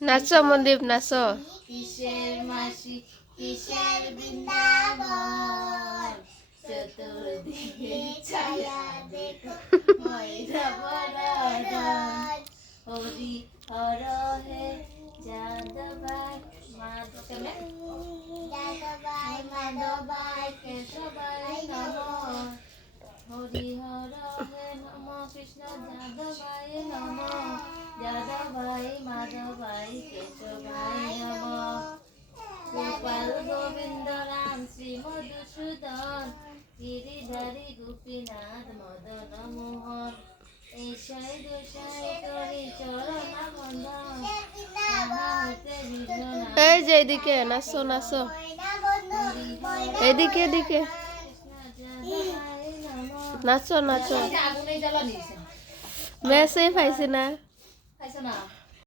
নাচো মনদীপ নাচো কিসের মাসি কিসের বৃন্দাবন চতুর্দিকে ছায়া দেখো ময়রা বরাদন হরি হর হে যাদবাই মাধবাই কেশবাই নমঃ হরি হর হে নম কৃষ্ণ যাদবাই নমঃ যাদবাই মাধবাই কেশবাই নমঃ গোপাল গোবিন্দ রাম শ্রী মধুসূদন গিরিধারী গোপীনাথ মদন মোহন এসাই গোসাই করি চরণ বন্দন হতে বিঘ্ন এই যে এদিকে নাচো নাচো এদিকে এদিকে নাচো নাচো মেসেই পাইছি না না